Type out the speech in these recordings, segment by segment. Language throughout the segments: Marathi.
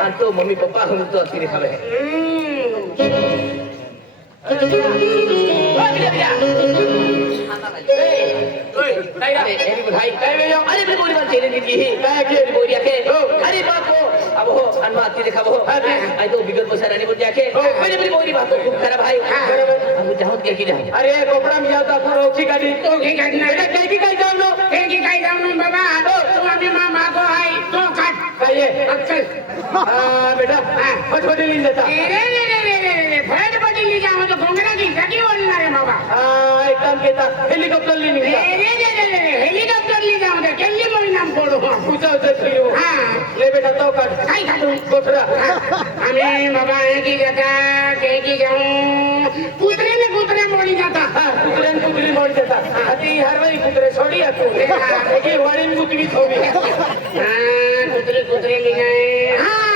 आणि तो मम्मी पप्पा म्हणतो तिने खावे अरे बापो अब हो अनमात तिने खाबो आई तो बिगड़ बसा रानी बोल जाके मेरी बड़ी बोली बात खूब खराब भाई हम जाऊं क्या की जाऊं अरे कोपड़ा में जाता पूरा ओखी गाड़ी बेटा काय जाऊं नो काय जाऊं नो बाबा तू आम्ही मामा को आई तो काट काय अक्कल बेटा फटफटी ली जाता रे फटफटी ली जाओ तो भोंगड़ा की गड्डी बोलना रे बाबा एक काम केता हेलीकॉप्टर ली निघा रे हेलीकॉप्टर ली जाओ तो केल्ली मोरी नाम पडो पूछा उतर हां ले बेटा तो काट काय काटू कोठरा आम्ही बाबा आहे की जाता के की जाऊं कुत्रे मोडी जाता कुत्री मोडी जाता आती हर वही कुत्रे सोडी आतो एकी वाडीन कुत्री थोवी कुत्रे ले गए हां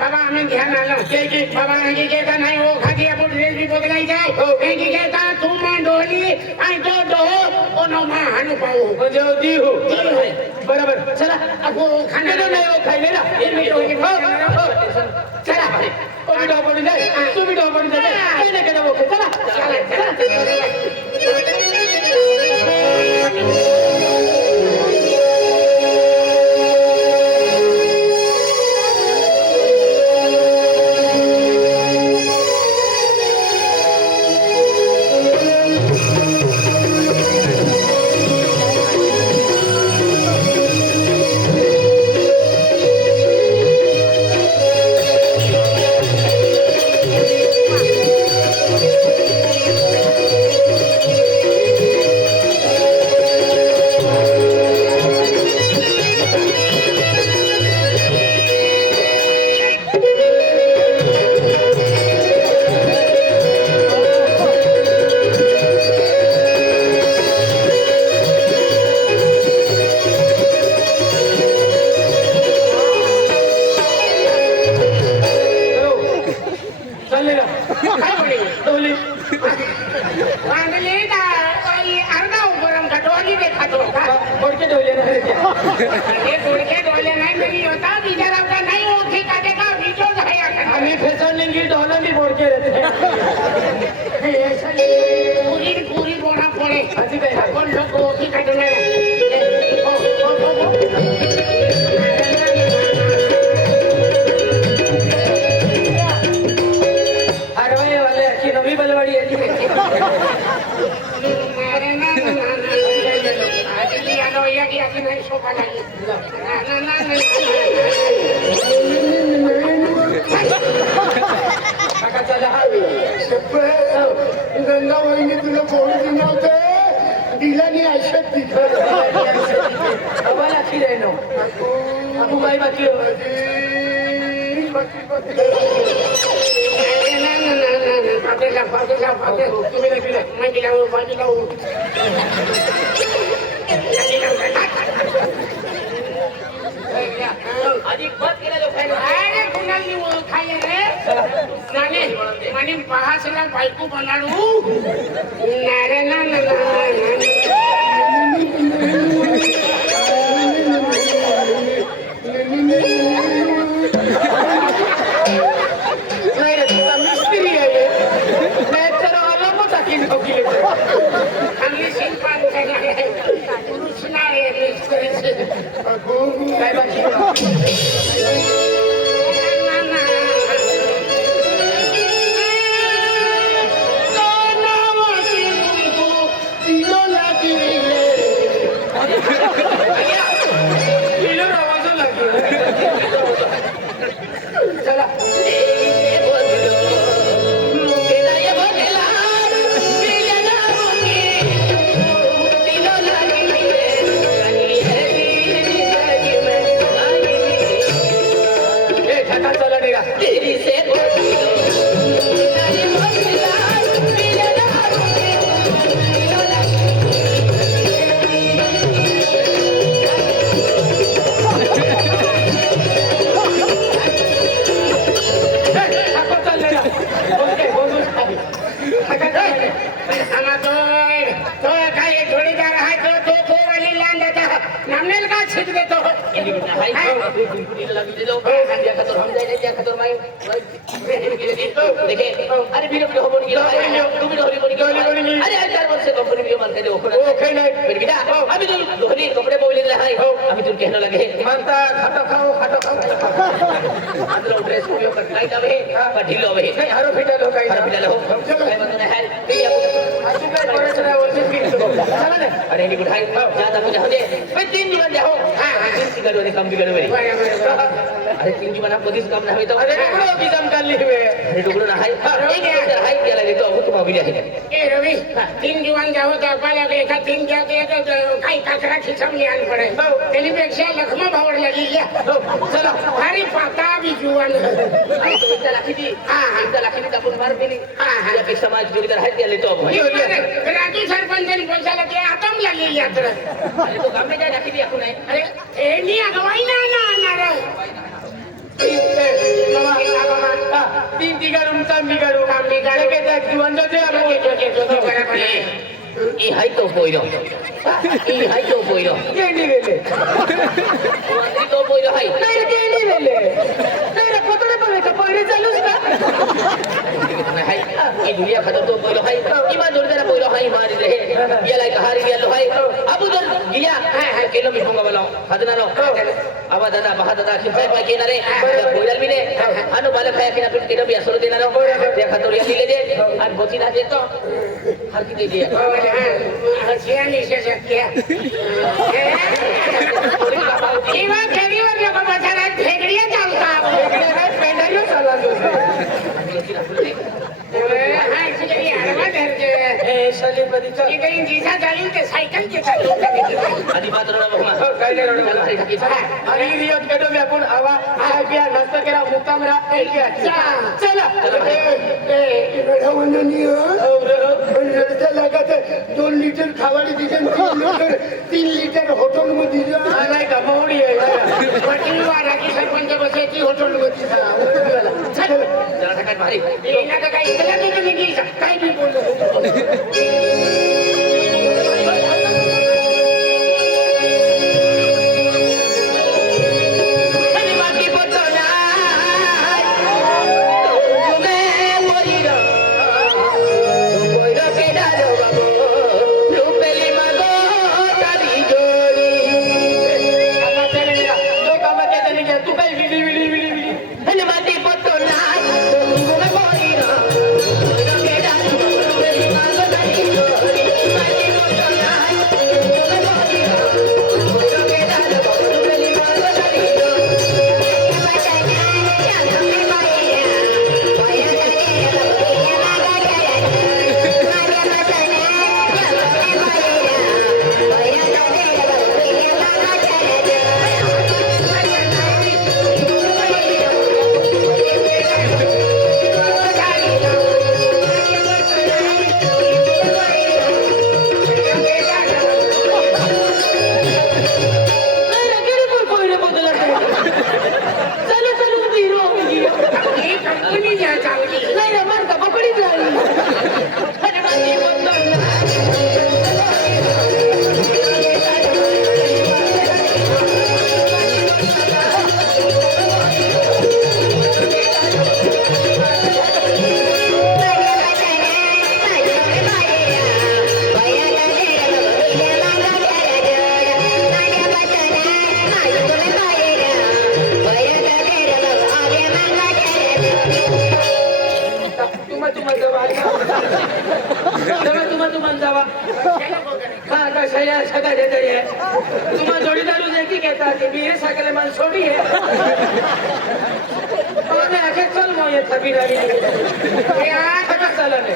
बाबा आम्ही ध्यान आलो के बाबा आहे की का नाही हो खाती आपण रेल भी बदलाई जाय हो के कहता तुम डोली आई तो दो ओ नो मा हानु पाऊ जो दी हो बरोबर चला अब खाना नाही हो खायले ना चला तुम्ही डॉपडी जाय तुम्ही डॉपडी जाय काय नाही केलं ओके चला पूरी बोना पड़े अपन लोग को की काटना हरवाए वाले अच्छी नवी बलवाड़ी है नहीं शोभा नहीं गंगा वहिनी तुला पोळी नव्हते दिला नाही आयशात तिथं आम्हाला की रे नो अबू बाई बाकी तुम्ही अधिक बस केला जो अरे कुणाली खायले रे नाने मनी पहासला बायको बनाडू नारे ना ना नाही रे तुला मिस्त्री आहे नाही तर आला मग टाकीन ठोकी चांगली शिल्पान पुरुष नाही मिस्त्री काय बाकी चला या खातर हम जाए या खातर माई देखे अरे बिना बिना होबो की তুমি ধরি বলি আরে আর 4 বছর কোম্পানি বিয়ে মান করে ওখানে ওখানে নাই फिर बिना আমি তো ধরি कपड़े बोले ले हाय আমি তোর कहने लगे मानता खाटो खाओ अंदर ड्रेस को यो कटलाई जावे का ढीलो होवे हरो फिटा लो काई हरो फिटा लो चलो काय म्हणून है ते आसु काय करे चला वर्षे की चला ना अरे नी गुठाई ज्यादा कुछ हो दे मैं 3 जीवन जाओ हां 3 सिगरेट ने काम बिगड़ मेरी अरे 3 जीवन आप कधीच काम ना होई तो अरे टुकड़ो की काम कर ली वे अरे टुकड़ो ना हाय एक एक हाय केला देतो अब तुम अभी जाते ए रवि 3 जीवन जाओ तो पाला के एका 3 जाते तो काही काकरा खिचवली आण पडे तेनी पेक्षा लखमा भावड लागी या चला अरे पाता भी जीवन एकदा लाखीची एकदा लाखीची आपण मार केली यापेक्षा माझी जोडीदार आहे त्याला तो अब राजू सरपंचानी पैशाला ते आतम लागली यात्रा अरे तो काम में जाए लाखीची आपण नाही अरे ए नी अगवाई ना ना तीन तिगारू काम बिगारू के देख जीवन जो बराबर ई हाय तो पोइरो केंडी गेले वांदी तो पोइरो हाय नाही रे केंडी गेले नाही रे कोतडे बघे का पोइरे चालूस का हाय ई दुनिया खतो तो पोइरो हाय इमा जोडदार पोइरो हाय मारी रे याला कहारी गेलो हाय अबू दर गिया हाय केलो मी पोंगा बोलाव हदनारो आवा दादा बहा दादा खिचाय पाय केनारे पोइरल बिने अनु बालक हाय केना फिर केनो बी असरो देनारो त्या खातो या दिले दे आणि गोची ना देतो हर की दे दे हसिया निशे शक्य इवा खेरीवर लोक बचारा फेगडिया चालता फेगडिया काय पेंडायो चालला हाय सिगरी आडवा धरजे ए शलीपदी चल काही जीसा चालील ते सायकल के चालू आधी बात रोडा बघमा काय नाही रोडा भारी ठाकी आणि रियत केडो मी आपण आवा काय बिया नस्त केला मुक्काम रा ए चला ए इकडे वंदनी बंदरचा लागत 2 लिटर खावाडी दिजन 3 लिटर हॉटेल मध्ये दिला नाही का मोडी आहे पाटील वारा की सरपंच बसायची हॉटेल मध्ये चल जरा काय भारी येना का काय इतला तो निघी काय बी बोललो तुम्हारा जोड़ीदार देखी कहता कि मेरे सकले मन छोड़ी है और मैं आके चल मोये थबी डाली यार कटा चलने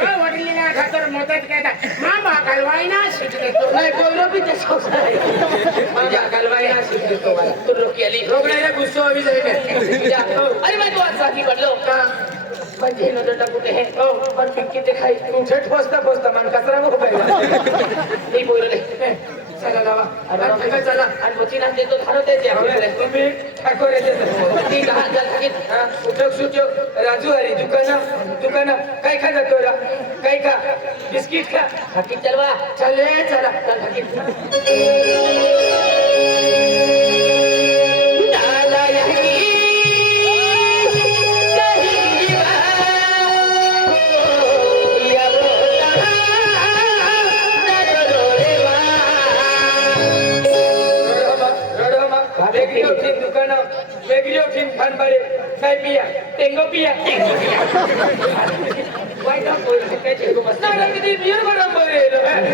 तो वडीलना खातर मदत कहता मामा कलवाई ना सीख ले तो नहीं कोई भी जसो सारे मामा कलवाई ना सीख ले तो तू रोकी अली रोकड़ा गुस्सा अभी जाएगा अरे मैं तो आज साथी बदलो म्हणजे नजरटा कुठे आहे ओ पण पिंकी ते खाई तू झट पोचता मन कचरा नको पाहिजे नाही बोलले चला लावा अरे चला आणि बचीना देतो धारो देते आपल्याला तुम्ही ठाकोर येते ती लहान झाल की उठक सुटो राजू हरी दुकान काय खा जातो रा काय खा बिस्किट खा खाकी चलवा चले चला चल खाकी दादा यही वेगळी ठिन खान बरे काय पिया टेंगो पिया वाईट बोल काय टेंगो बस ना किती बियर बरा बरे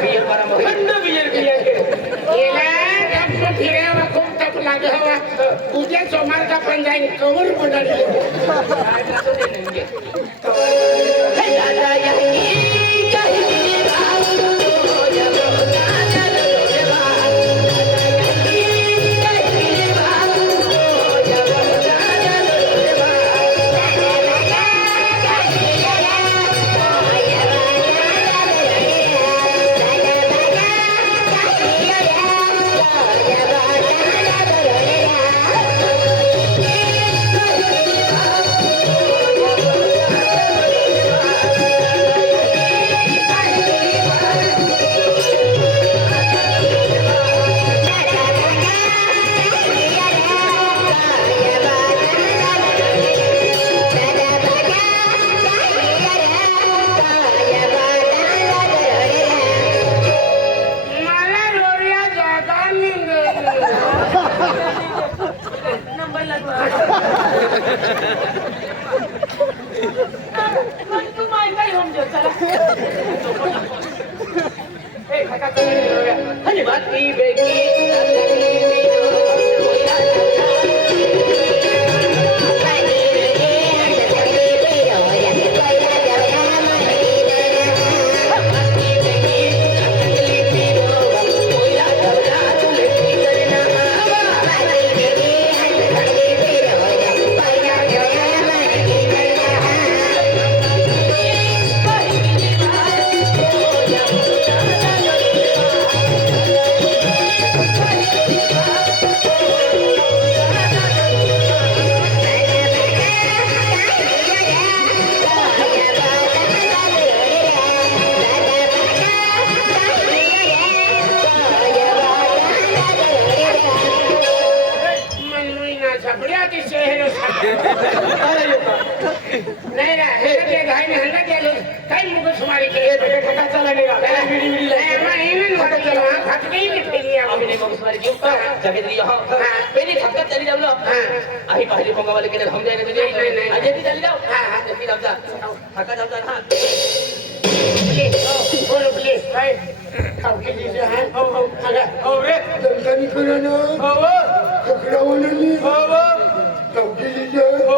बियर बरा थंड बियर पिया के येला जास्त फिरायला खूप टप लागे हवा उद्या सोमवारचा पण जाईन कवर पडाली काय करतो ते नेमके हे दादा यही कही राम मला लोरिया जागा नंबर लगवा पण तू माय काय होम जो चला ए काका चला हनी बात की बेकी मनमुईना झपड्या की शहर नाही ना हे ते घाई में हल्ला केले काही मुख सुमारी के काका चला निघा बिडी बिडी फट गई निकली आम्ही नाही मग सुमारे घेऊ जगत रही हो पहली फक्त चली जाऊ ना आही पहिले पोंगा वाले केले हम जाने तुझे अजय भी चली जाओ जल्दी जाऊ जा थका जाऊ जा हां बोलो प्लीज काय काउके दीजिए हैं हो हो अगर हो रे दमदमी कराना हो हो खकरावना नहीं हो हो काउके दीजिए हो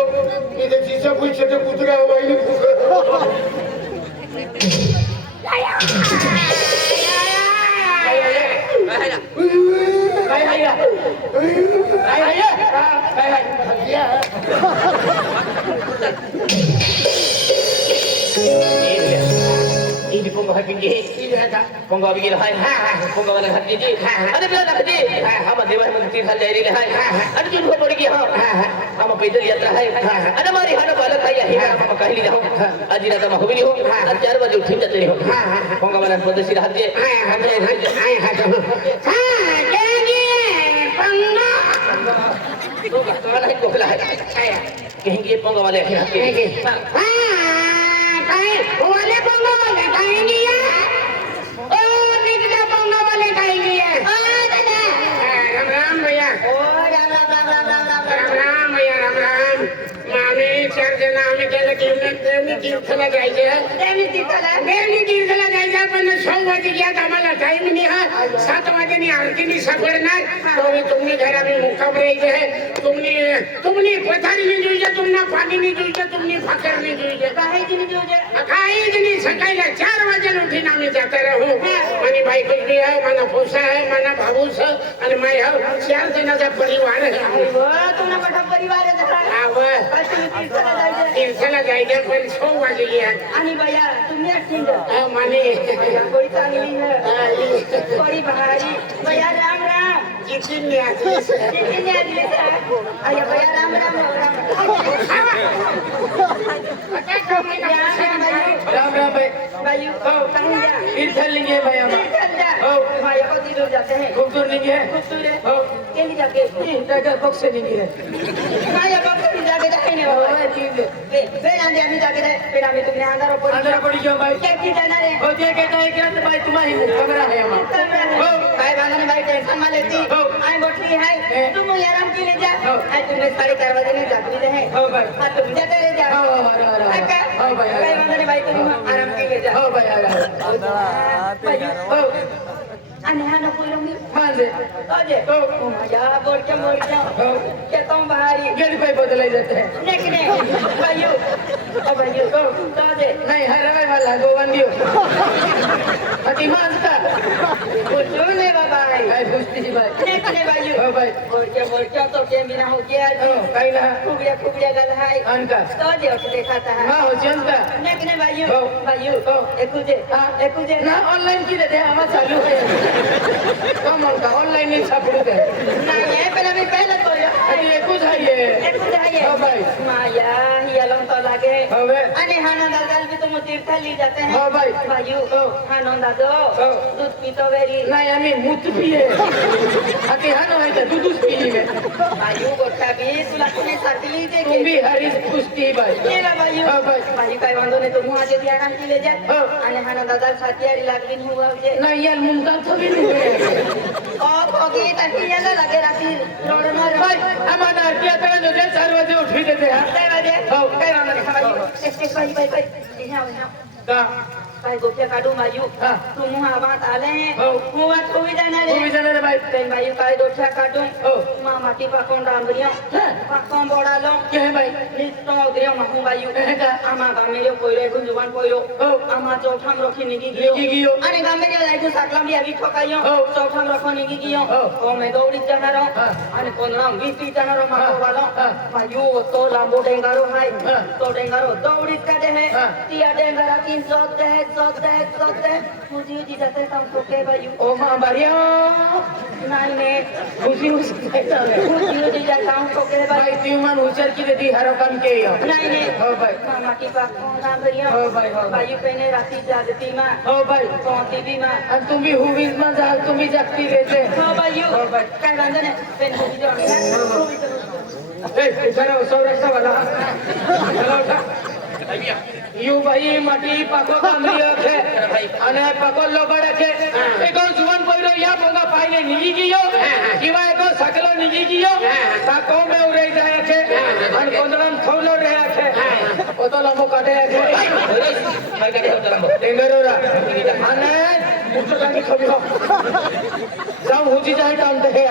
इधर शीशा कोई छोटे पुतरा हवाई नहीं फूका काय हाय काय हाय काय हाय ini pongo hakin ji pongo abi gila hai pongo wala hakin ji ada bila nak ji hama dewa hama tir hal jai hai ada jun ko padi ki ha hama पैदल यात्रा है ada mari hana balak hai hi hama kahli jaho aji rata ma hobili ho ad 4 baje uthi jate ho pongo wala padasi rahat je तो गाना है कोकला है कहेंगे pongo वाले कहेंगे वाले पंगा वाले खाएंगे या ओ निकला पंगा वाले खाएंगे या राम राम भैया राम राम भैया राम राम आम्ही 4 जण आम्ही केलं की देवनी तीर्थला जायचं देवनी तीर्थला जायचं पण 6 वाजे घ्यात आम्हाला टाइम नाही हा 7 वाजेनी आरतीनी सापडणार तो तुम्ही घरा में मुक्काम राहायचे है तुमनी पथारी नहीं जोईजे तुमना पाणी नहीं जोईजे तुमनी भाकर नहीं जोईजे काही जणी सकाळी 4 वाजता उठीन आम्ही जाता राहू आणि बायको बी आहे मला फुसा आहे मला भाऊस आणि माय हा 4 जणांचा परिवार आहे तीर्थला जायचं पण 6 वाजली आहे आणि बया तुम्ही असतील माने कोई चांगली कोई भारी बया राम राम किती न्यायची किती न्याय दिले अय्या बया राम राम राम राम भाई बायू कहूँ जा तीर्थल लेंगे भाई हम हो माया को दिलो जाते हैं खूब दूर लेंगे खूब दूर है हो केली जाके टाइगर बॉक्स से लेंगे माया बाप को जाके जाके नहीं हो बाबा ठीक है ए फिर आंधे आम्ही जागे रे फिर आम्ही तुम्ही अंधार पडी अंधारा पडी गयो भाई कैसी जाणार आहे हो ते कहता है कि भाई तुम्हारी कमरा है हमारा काय बांधणे बाई टेन्शन मा लेती आई बोटली है तुम आराम के ले जा आई तुम्हें 4:30 बजे ने जागरी रहे हो भाई हां तुम जाते रहे जा हो हो भाई काय बांधणे बाई तुम आराम के ले जा हो भाई हो आणि हा नको मी मांजे अजे ओ माझ्या बोलच्या हो केतो भारी गेट पे बदलाई जाते हैं नेकने बायू ओ बायू तो दे नहीं है रे वाला गोवंदियो अति मानता बोलने बाबा काय पुष्टी भाई नेकने बायू हो भाई बोलच्या तो के बिना हो गया हो काही ना कुबड्या गल है अनका तो दे उठ देखाता है हां हो चंदा नेकने बायू हो बायू हो एकूजे ना ऑनलाइन की देते हम चालू है कम का ऑनलाइन नहीं छापू दे नाही हे पहिले मी पहिलं बोललो अरे एकूच आहे ये एकूजे आहे हो भाई माया ही अलम तो लागे हो बे आणि हाना दादाल भी तुम तीर्थ ली जाते हैं हो भाई बायू हो हानो दादो हो दूध पीतो वेरी नाही आम्ही मूत पिये अति हानो आहे तर दूधच पिली में बायू गोठा भी तुला कोणी साथली दे तुम भी हरीश पुष्टी भाई केला बायू हो भाई बायू काय वांदो नाही तू मुहा जे आराम की ले जा हो आणि हाना दादाल साथियारी लागली हुआ जे नाही यार मुंगा थोड़ी नहीं ओ कोगी तकी याला लागे राती रोडणार भाई हमारा क्या तरह जो 4 बजे उठ भी देते हैं काय वाजे हो. काय वांदो नाही एक बाई ह्या का काय गोप्या काढू बायू हां. तू मुहा वात आले हैं हो. मुहा थोडी जाणार तुम्ही जाणार भाई कहीं बायू काय दोठा काढू हो मा माटी पाकोन डांगरिया हां. पाकोन बोडालो क्या है भाई निस्तो ग्रियो महू बायू का? आमा गामेरो कोइरे गुंजुवान कोयो हो आमा चौथाम रखी निगी निगी गियो. आणि गामेरो लाइटू साकलाम बी आवी ठोकायो हो. चौथाम रखो निगी गियो हो. ओ मे दौडी जाणारो हां. आणि कोणरा वीती जाणारो माको हां. वालो हां. बायू तो लांबो डेंगारो हाय हां. तो डेंगारो दौडीत काढे है हां. तिया डेंगारा तीन जोत दे मुझे जाते काम ठोके बायू ओ मां बारिया नाही ने खुशी खुशी मुझे जाते काम ठोके बायू भाई त्युमान उचर की देती हर काम के यो नाही ने हो भाई मामा की बात कोणा बरिया हो भाई हो भाई बायू पहने राती जागती मां हो भाई कोणती भी मां आणि तुम्ही हुवीज मा जा तुम्ही जागती देते हो बायू हो बाई. काय वांदो नाही पेन मुझे जाऊ ए जरा सौराष्ट्र वाला चला उठा यू भाई माटी पाको कामरी रखे અને પાકો લોબડ છે એકો જુવાન પોઈરો યા પોંગા પાઈને નીગી ગયો કિવા એકો સકલો નીગી ગયો સાકો મે ઉરે જાય છે અને કોંદરામ થોલો રહ્યા છે ઓતો લંબો કાઢે છે ભાઈ કાઢે હોતા લાંબો ડેંગરોરા અને મુઠો કાઢી ખબી જાવ હુજી જાય તો અંત હે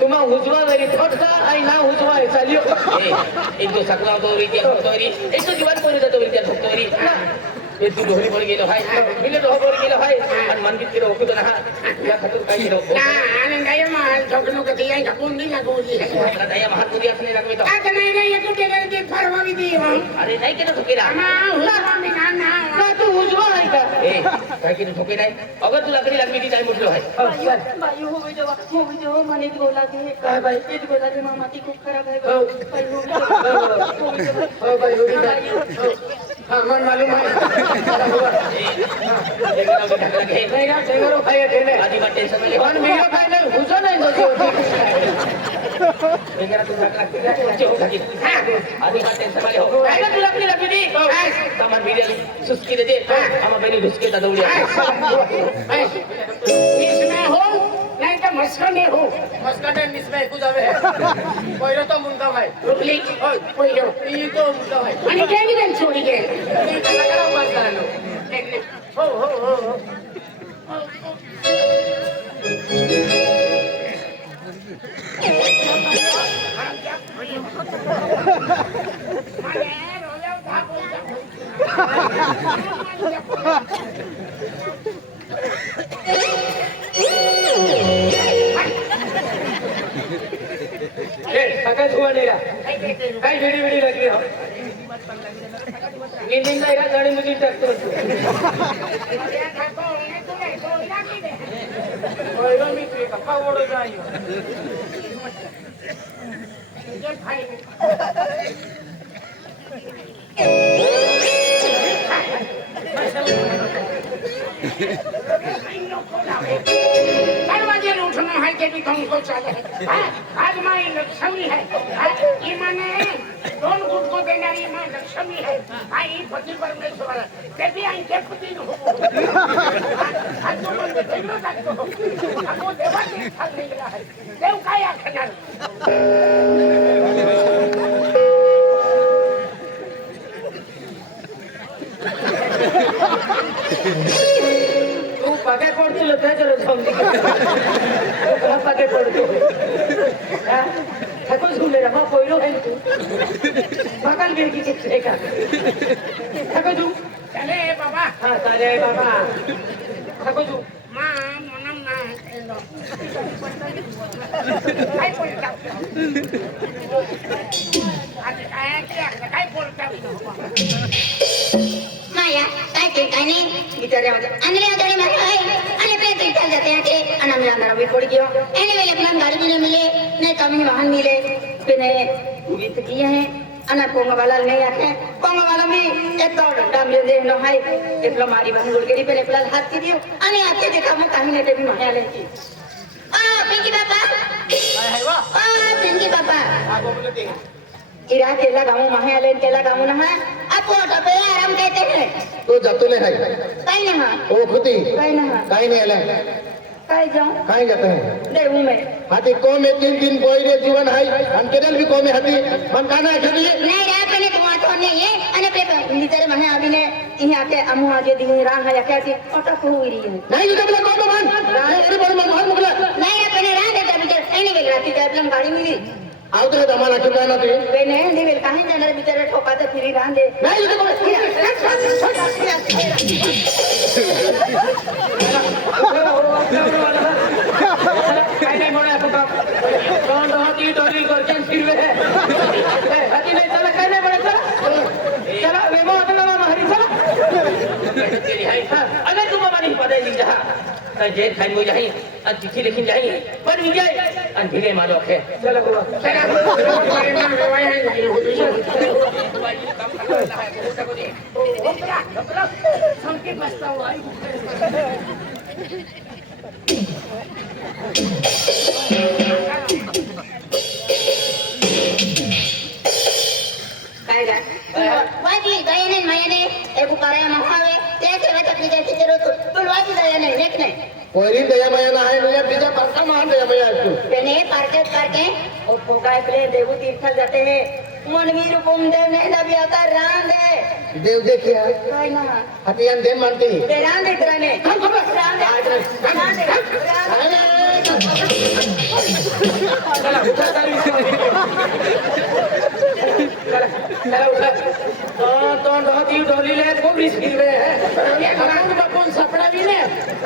તુમા હુજવા વેરી થોડતા આઈ ના હુજવા ચાલ્યો એક તો સકલા તો રીતિ તો રી એક તો જીવન કોઈ તો રીતિ તો રી એ તું ઢોરી પડી ગયેલો ભાઈ એટલે તો પડી ગયેલો ભાઈ અને મન કીધું કે ઓકે તો ના યા ખાતું કાઈ નો ના આને ગાય માં છોકનું કે તિયા કપૂન ની લાગોજી આપણા દયા મહાપુરી આપને રાખવે તો આ કે નહીં નહીં એક કે કે ફરવા વિધી અરે નહીં કે તો ઠોકેરા આમાં હુલા મે ના ના તું હુજવા આઈ કા એ કાઈ કે ઠોકે નહીં અગર તું લાકડી લાગવી દી ટાઈમ ઉઠલો ભાઈ बायू हो जो मने बोला के काय भाई एक बोला के मामा की खूप खराब है हो बाई हो हो भाई हो गई हां मन मालूम है नहीं ना डेंगरो खाए थे आधी बात टेंशन में पण वीडियो खायला हुजो नाही जसो डेंगरा तू भाग लागते हो खाकी आधी बात टेंशन में हो काय तू लाकडी लागवी दी सामान वीडियो सुस्की दे आमा बेनी ढुसके ता दौड़िया इसमें हो नहीं तो मस्का में हो मस्काटे निस्मे कुछ आवे पहिरो तो मुंडा भाई रुकली कोई हो ई तो मुंडा भाई आणि केली बेन छोडी गे ई कला करा बस गानो हो हो हो हो सकाळ धुवा नेला काय वेडी वेडी लागली हो गिंदिंग नाही गाडी मध्ये टाकतो पहिलो मी तुझे कप्पा ओढो जाई दरवाजे उठना है के भी तुमको चाहे आज माई लक्ष्मी है ये माने दोन गुट को देना ये माँ लक्ष्मी है आई पति परमेश्वर ते भी आई ते पति नो आज तो मन में तेरो टाकतो अगो देवाची इच्छा निघाला आहे देव काय आखणार तू पाके पडतो त्याच्यावर समजी पाके पडतो ठाकूर झुले रा मग पहिलो आहे तू बघाल बेगी किती का ठाकूर तू चले बाबा हा चाले बाबा ठाकूर तू मा मनम ना एलो काय बोलता आज काय बोलता माया काय के काय नहीं बिचारे अंदर अंदर में है अने पे तो चल जाते हैं के अना मेरा अंदर भी पड़ गया एने वेले अपना गाड़ी भी नहीं मिले नहीं कमी वाहन मिले फिर बीत किए हैं अना कोंगा वाला नहीं आके कोंगा वाला भी एक तो डाम ले दे नो है एक लो मारी बहन बोल के पहले प्लान हाथ की दियो अने आके देखा मैं कहीं नहीं भी माया ले की पिंकी पापा है वा पिंकी पापा आप बोलते हैं इरा केला गाँव माहे आले केला गाँव ना है आप पोटा पे आराम कहते हैं तो जातो नाही हाय कहीं ना ओ खुदी कहीं ना काही नाही आला कहीं जाऊं काही जात आहे देऊ में हाती कोमे 3 दिन पहिले जीवन हाय आणि केदल भी कोमे हाती मन काना खाली नहीं रे अपने तो वहाँ तो नहीं है अने पे नितर महे अभी ने यहाँ आके अमु आगे दी राह है क्या थी ऑटो को हुई रही है नाही तुझा मला कोम मान अरे बड़ मन हाल मुगला नहीं अपने राह देता बिचार एने वेल राती का अपना गाड़ी मिली आवते है दमाला की काय ना ते बेने नहीं वेल कहीं जाना बिचार ठोका तो फिर राह दे नाही तुझा कोम काय नाही म्हणे आपण दोन ती डोली करके फिरवे हाती नाही चला काय नाही म्हणे चला चला वेगो होता ना मारी चला अगर तुम मानी पदे लिख जा जे खाई मो जाई और चिट्ठी लिखिन जाई पर विजय और धीरे मारो है चला बुआ चला अरे ना गवाय है संकेत बसता हुआ काय गा वाजी गयने मयने एक कराया महावे त्याचे वेत तुझे तिथे रोतो पण वाजी गयने लेख नाही कोरी दया माया ना आहे म्हणजे बिजा परसा महान दया माया आहे तू पेने पार्के करके और पोकाय प्ले देवू तीर्थ जाते हैं मनवीर देव ने नबी आता रान दे देव देखिया काय ना हाती आणि देव मानते ते रान दे कराने रान दे रान दे चला उठा सारी चला उठा तो ती डोली ले खूप रिस्क घेवे आपण बापून सपना भी ने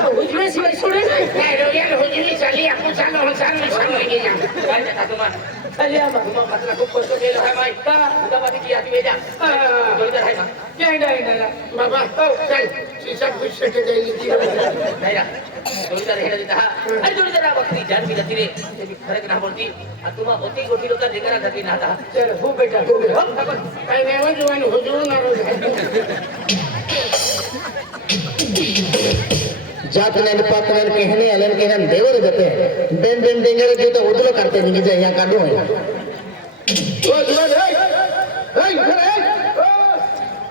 उजवे सिवाय सोडे नाही रोयल हुजरी चली आपण चालू हो चालू लगे जा काय नाही तुम्हा चलिए हम मतलब खूप कष्ट केलं आहे माई का उदा बाती की आती वेजा जोरदार आहे ना नाही नाही नाही बाबा चल शीशा खुश के गई थी नाही ना जोरदार है देता अरे जोरदार बकरी जान भी जाती रे ते भी फरक ना पड़ती आ तुम होती गोटी लोका देखना जाती ना था चल खूप बेटा खूप काय नाही हो जीवन हुजूर ना रोज जात नाही पात नाही कहने आलन के हम देवर देते बेन बेन देंगे जो तो उदलो करते नहीं जे यहां काढू है ओ जुवान हे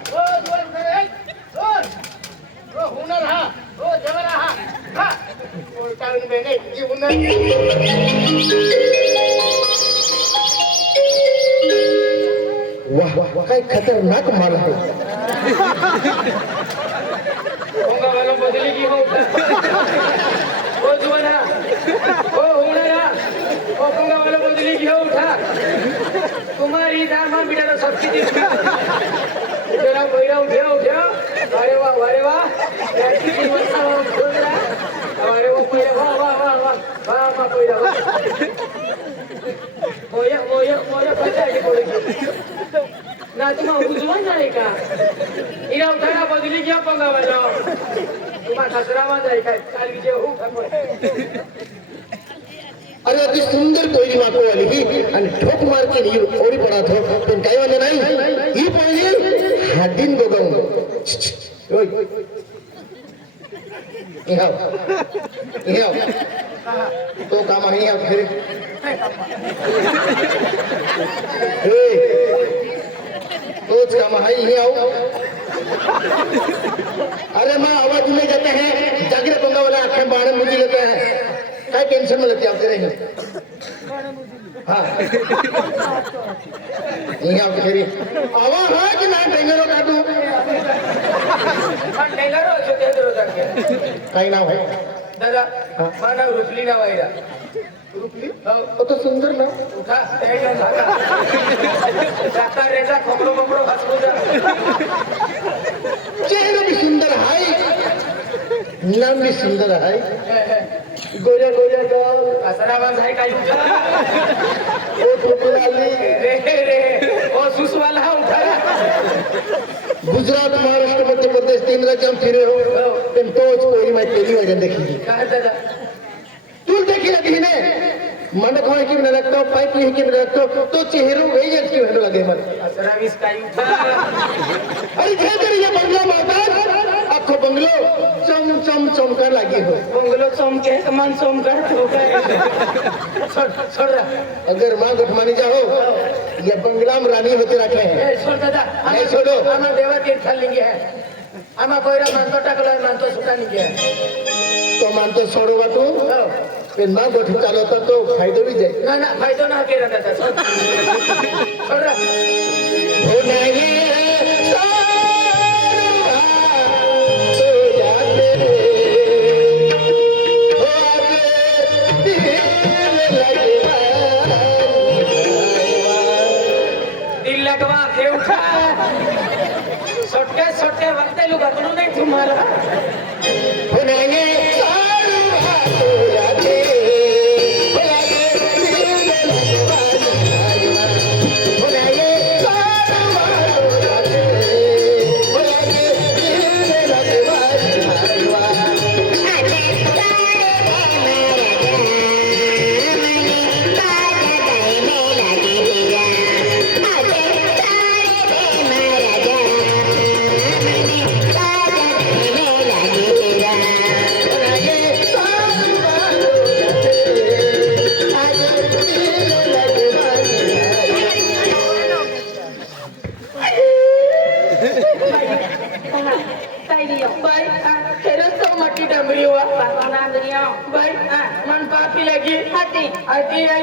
ओ जीवन करे ओ हुनर हा ओ देवर हा हा ओळखावून बेने जीवन वाह काय खतरनाक माल है होगा वाला बदली की हो ओ जुवाना ओ हुनरा ओ होगा वाला बदली की हो उठा तुम्हारी दामा बिटा तो सबकी दी जरा भैया उठे अरे वाह ऐसी की मस्ता हो अरे वो भैया वाह भैया वाह मोया पता है बोलेगी ना तुम उजवा जाए का इरा उठाना बदली क्या पंगा वाला तुम्हारा खसरा मा जाए का काल की हो अरे अति सुंदर कोयरी माको वाली की आणि ठोक मार के नहीं ओरी पड़ा था पण काय वाले नाही ही पहिली हाडीन गोगाऊन ओय इहाव तो काम आहे या फिर तोच जामा है ये आओ अरे माँ आवाज में जाते हैं जागीरे पंगा वाला आंखें बाण मुझे लेते हैं क्या टेंशन में लेते आपके रहेंगे हाँ ये आप कह रही आवाज है कि ना टेंगरो काटू पण टेंगरो जो ते दरो जाके काही नाव है दादा मानव रुपली ना वायरा रुपली तो सुंदर ना उठा ते घेऊन जाता रेजा खोपडो खोपडो हसू जा चेहरा भी सुंदर है नाम भी सुंदर है गोरा गोरा गाल असराबाज आहे काय ओ टोपलाली रे रे ओ सुसवाला उठा गुजरात महाराष्ट्र मध्य प्रदेश 3 राज्य हम फिरे हो पण तोच कोरी मैं तेरी वजह देखी काय दादा तू देखी लगी ने मन को की न रखतो पाइप ही की न रखतो तो चेहरो वही की होने लगे मन असरावीस काय उठा अरे जे तेरी ये बंगला माता आपको बंगलो चम चम चमकर लगी हो बंगलो चमके मन चमकर तो काय छोड़ रहा अगर मां गठमानी जाओ ये बंगला में रानी होते रखे हैं ए छोड़ दादा नहीं छोड़ो आमा देवा तीर्थ लिंगे है आमा कोयरा मानतो टाकला मानतो सुटा लिंगे है तो मानतो छोड़ो तू फिर मां गठ चालवता तो फायदा भी जाए ना ना फायदा ना के दादा छोड़ रहा हो नहीं तो जाते हो दिल लगवा के उठा छोटे छोटे वक्त लोग अपनों नहीं तुम्हारा हो नहीं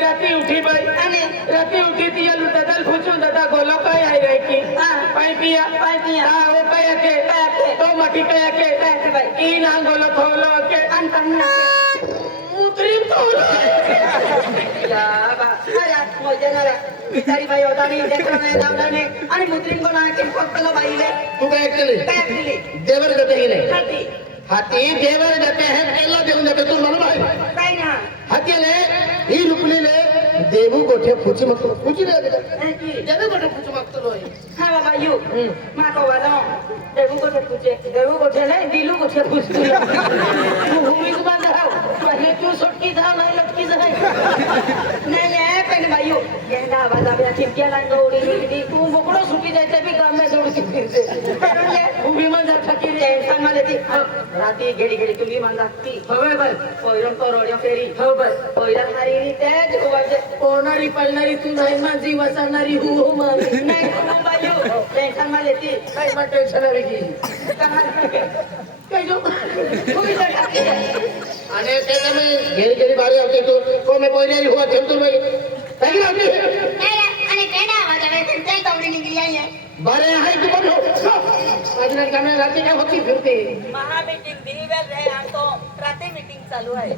राती उठी भाई राती उठी थी या लुटा दल पूछो दादा गोलो काय आई रही की पाई पिया हां वो पाया के तो मटी कया के भाई ई ना गोलो थोलो के अंतन्ना उतरी थोलो या बा अरे मोजनाला बिचारी बाई होता नाही देखला नाही लावला नाही आणि मुद्रिंग कोणा के फक्तला बाईले तू काय केली काय केली देवर जाते की नाही हाती हाती देवर जाते हैं केला देऊन जाते तू म्हणून आहे काय ना हातीले ही रुपलीले देवू गोठे फुची मग फुची नाही की देवू गोठे फुची मागतो लोय हा बाबा यू मा को वाला देवू कोठे नाही दिलू कोठे पुसतो भूमी को बांधा हो पहले तू सोटकी जा नाही लटकी जा नाही आहे पण बायू गेंदा आवाज आवे चिपक्या लांग उडी उडी तू मोकळो सुटी जायते भी काम में दौड़ के फिरते कारण ये भूमी में जा थकी रे टेंशन माले ती राती गेडी गेडी तुली मांदाती होय भाई पोयरम करोड्या फेरी हो भाई पोयरा हारी तेज होवाजे पोनारी पळणारी तू नाही माझी वसणारी हो माझी नाही बायू टेंशन माले ती काय मग टेन्शन आली की काय जो भूमी जा टाकी आणि त्याच्या मी घेरी घेरी बारी होते तो को मैं पोरी हुआ चलतो भाई काय होती आणि केडा आवाज आवे ते तवडी निघली आहे बारे आहे तू बनो आजने कामे राती काय होती फिरते महा मीटिंग दिवेल रे आणतो रात्री मीटिंग चालू आहे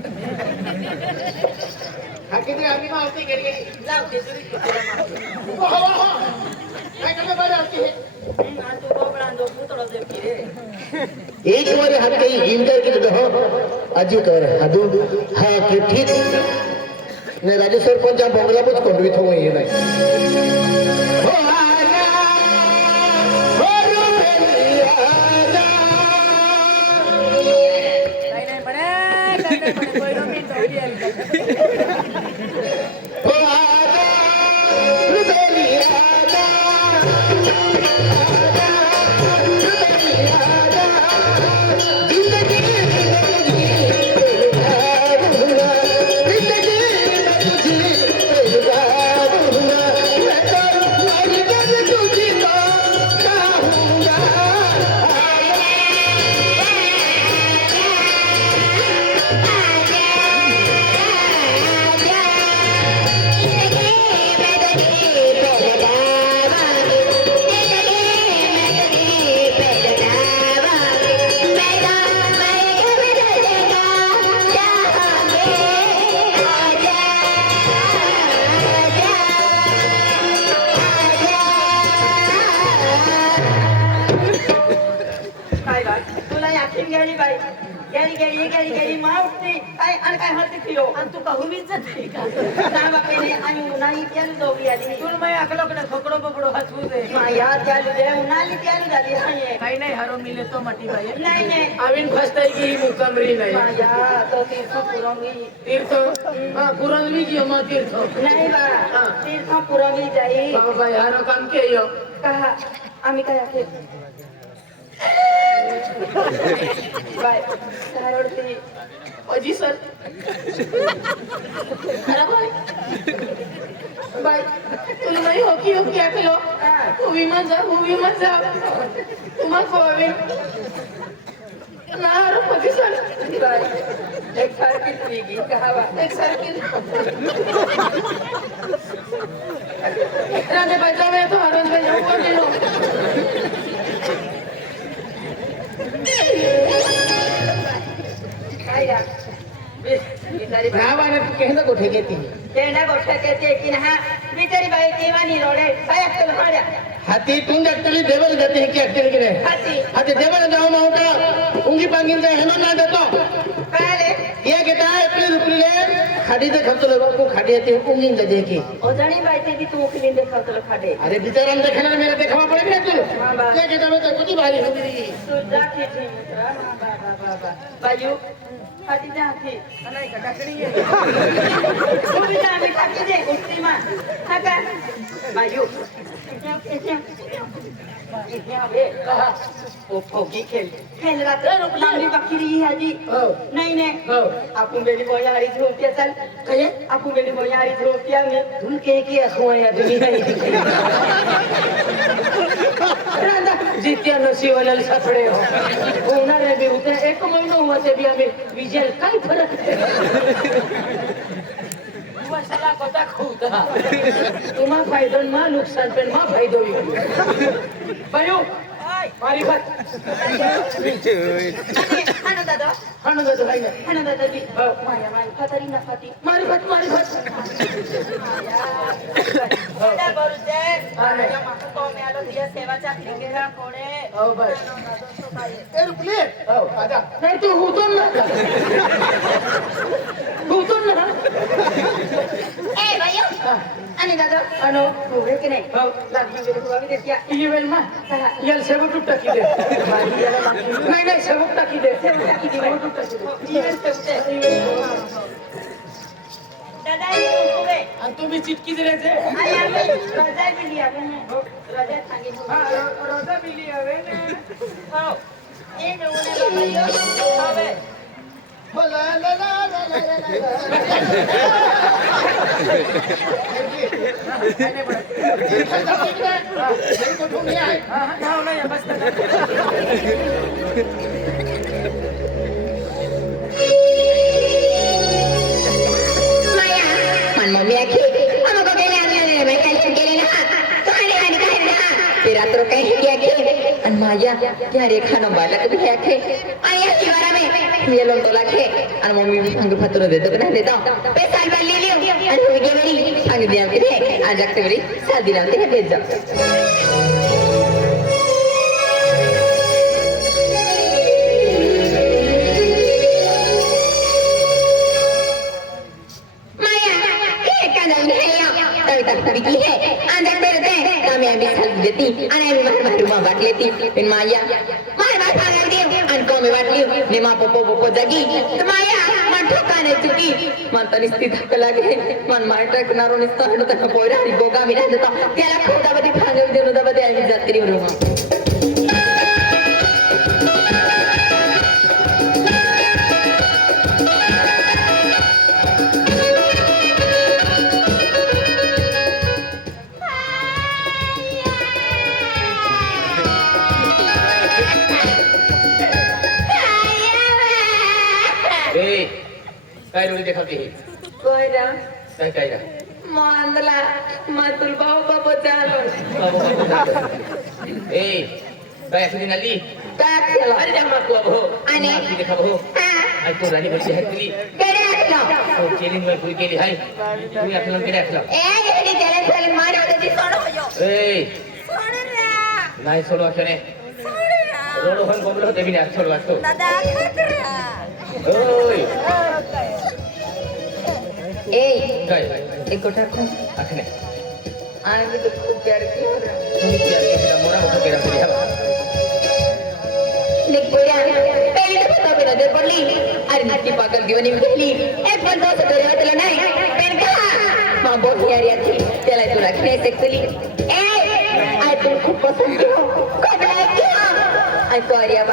हा किती आम्ही ना होती गेली जाऊ दे दुरी हो हो हो काय करते बारे होती ना तू बोबडा दो पुतळो दे की रे एक बार हात काही इंटर की दो आजी कर हादू हा की ठीक ने राज्य सरपंच बंगला बुच कोंडवीत हो ये नाही हो आना हो रुपया काय नाही म्हणे पहिलो मी दौडी आली हो आना रुपया तुझी गेली मावती काय आणि काय हरती फिरो आणि तू कहूवीच जाते का ना बापेने आणि उन्हाळी त्याला दोघी आली तुला माय अकलोकडे खोकडो बकडो हसवू दे माया त्याला दे उन्हाळी त्याला झाली हाय काही नाही हरो मिले तो मटी बाई नाही नाही आवीन फसताय की ही मुकामरी नाही माया तो तीर्थ पुरवली तीर्थ हा पुरणवी की मग तीर्थ नाही बा तीर्थ पुरवली जाई बाबा यार काम के यो कहा आम्ही काय आहे बाय कारवडती अजी सर बाय तुला नाही होकी ऐकलो उभी मत जा तुम्हाला कोवी नार अजी सर बाय एक सारखीच वेगळी कहावा एक सारखी राजे बाजा में तो हरन में ऊपर दिलो काय यार बिचारी बाई रावाने केहना गोठे घेती तेना गोष्ट करते की ना बिचारी बाई देवानी रोडे काय अक्कल हाड्या हाती तुम ऍक्च्युअली देवाला जाते हैं की ऍक्च्युअली की नाही हाती हाती देवाला जाऊ ना होता उंगी पांगिन जाए हेनो ना देतो काय ये कहता है अपने रुपये खाड़ी से खर्च लगा को खाड़ी आती है उंगी जाते की ओजाणी बाई ते की तू उकली देखा खाडे अरे बेचारा देखना मेरा देखवा पड़ेगा तू हाँ, बात। क्या कहता मैं तो कुछ भारी हो गई तुझा किती मित्र बाबा बायू हाती जा हाती नाही का टाकडी आहे तू बी जा मी टाकी दे उठती मा हा का बायू ओ फोगी खेळ रात्र लांबी बाकी ही आजी नाही नाही आपण बेली बोयारी झोपत्या चाल काय आपण बेली बोयारी झोपत्या मी तुम के अखवाया दुनिया जित्या नसीवाला सापडे होणार आहे बी उद्या एक महिना हुआ से भी हमें विजय काय फरक वर्षाला कोटा खोता तुम्हा फायदो मा नुकसान पण मा फायदो बायो मारी बात हाना दादा हाणू जातो काय हाना दादा बी माया माया खातरी ना खाती मारी बात दादा बरुचे माझ्या माका तो मिळालो दिया सेवा चाकरी केला कोणे हो बाय ए रुपये हो आजा नाही तू होतो ना ए बायू आणि दादा अनो तू रे की नाही हो लागली वेळ तू आम्ही देत्या ये वेळ मा याल सेवट टाकी दे नाही सेवट टाकी दे टाकी दे. सेवट टाकी दे जीवन ठेवते दादा ही उठवे आणि तुम्ही चिटकी दिल्याचे आणि आम्ही रजा दिली आपण रजा सांगितलं हा रोजा मिली हवे ना हो ए नवने बाबा यो हवे नाही बस मन मम्मी आखी हमको गेले आणले बाई काय केले ना तो आणि काय ना ते रात्र काय किया के आणि माझ्या त्या रेखानो बालक भी आखे आणि या शिवारा में ये लोग तो लाखे आणि मम्मी भी संग पत्र देतो की नाही देतो पैसा ले लियो आणि हो गई मेरी संग दिया के आज तक मेरी शादी रात है भेज जाओ विकली है अंदर बेरते कमी आम्ही खाली देती आणि आम्ही मार रुमा वाट लेती पण माया मार सांगायला देव आणि कमी वाटली ने मा पप्पो जगी तर माया मन ठोकाने चुकी मन तर स्थित हक्क लागे मन मार टाकणारो निस्ता हडो तक पोयरा आणि गोगा मी राहत त्याला खोदावती भांगव देऊ दबते आम्ही जात्री रुमा काय रोळी देखावते हे कोयरा काय मांदला मातुल भाऊ बाबा चालो ए काय असली नाली काय केला अरे जा माको हो आणि देखा हो हां आई तो राणी बची हटली केले असलो तो चेलिंग में पूरी केली हाय तुम्ही आपलं केले असला ए गेली त्याला चल मार होते ती सोडो ए सोड रे नाही सोडू असणे सोड रे रोड होऊन बोललो होते मी नाही सोडू असतो दादा खतरा ओय ए काय एक कोठा को आखने आने में तो खूब प्यार किया तुम्ही प्यार केला मोरा मोठा केला तरी हवा निक बोया पहले तो पता भी नजर पडली अरे नक्की पागल घेऊन येऊन गेली एक पण दोस्त घरी वाटला नाही पण का मां बहुत यारी थी त्याला तुला खेळ सेक्सली ए आय तुला खूप पसंत हो खूप लाईक किया आय कोरिया